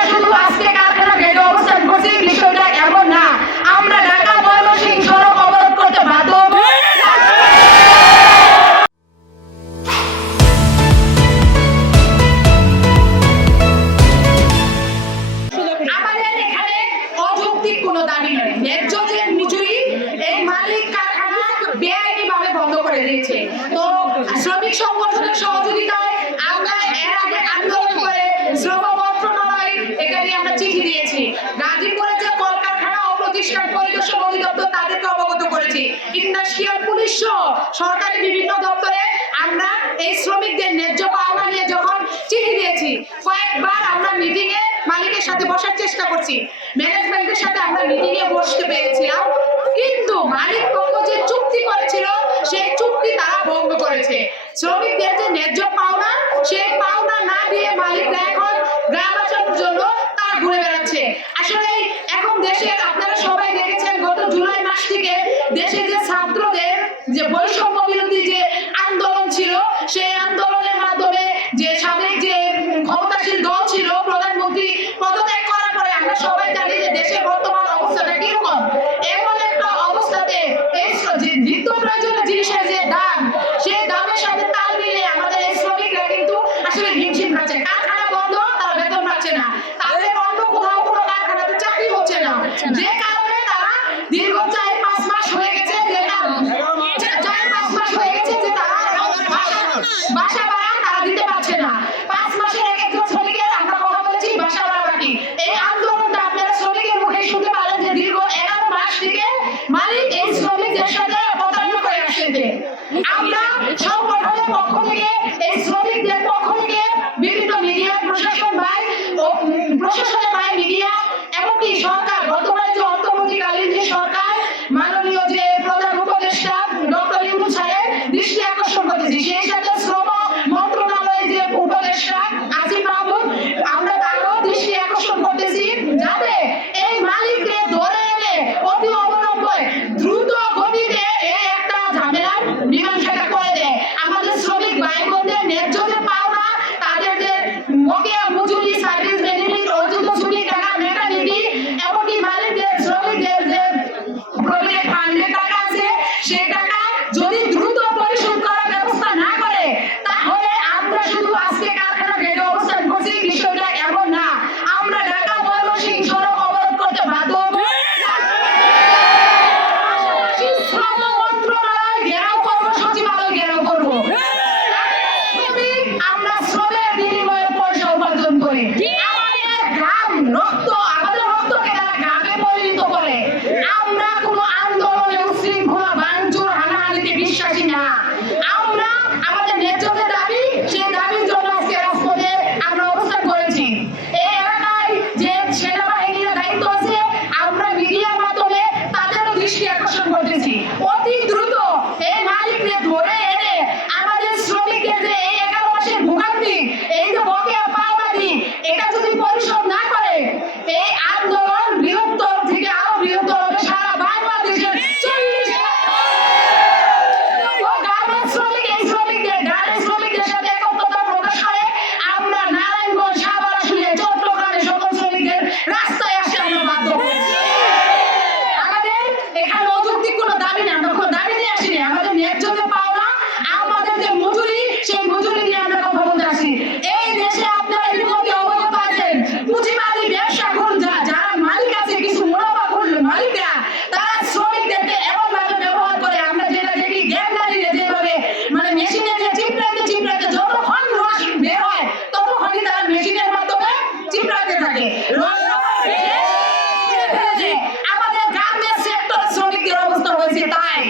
Deixa eu explicar অধিদপ্তর তাদেরকে অবগত করেছি। ইন্ডাস্ট্রিয়াল পুলিশ সরকারি বিভিন্ন দপ্তরে আমরা এই শ্রমিকদের ন্যায্য পাওনা নিয়ে যখন চিঠি দিয়েছি, কয়েকবার আমরা মিটিংয়ে মালিকের সাথে বসার চেষ্টা করছি। ম্যানেজমেন্টের সাথে আমরা মিটিংয়ে বসতে পেরেছিলাম। কিন্তু মালিক পক্ষ যে চুক্তি করেছিল, সেই চুক্তি তারা ভঙ্গ করেছে। শ্রমিকদের যে ন্যায্য পাওনা, সেই পাওনা না দিয়ে মালিকরা এখন গ্রাম আসানোর জন্য তারা ঘুরে বেড়াচ্ছে। আসলে এবং দেশের, আপনারা সবাই দেখেছেন গত জুলাই মাস থেকে দেশের যে ছাত্রদের যে বৈষম্য বিরোধী যে আন্দোলন ছিল, সেই আমাদের গার্মেন্টস সেক্টর শ্রমিকদের অবস্থা হয়েছে তাই।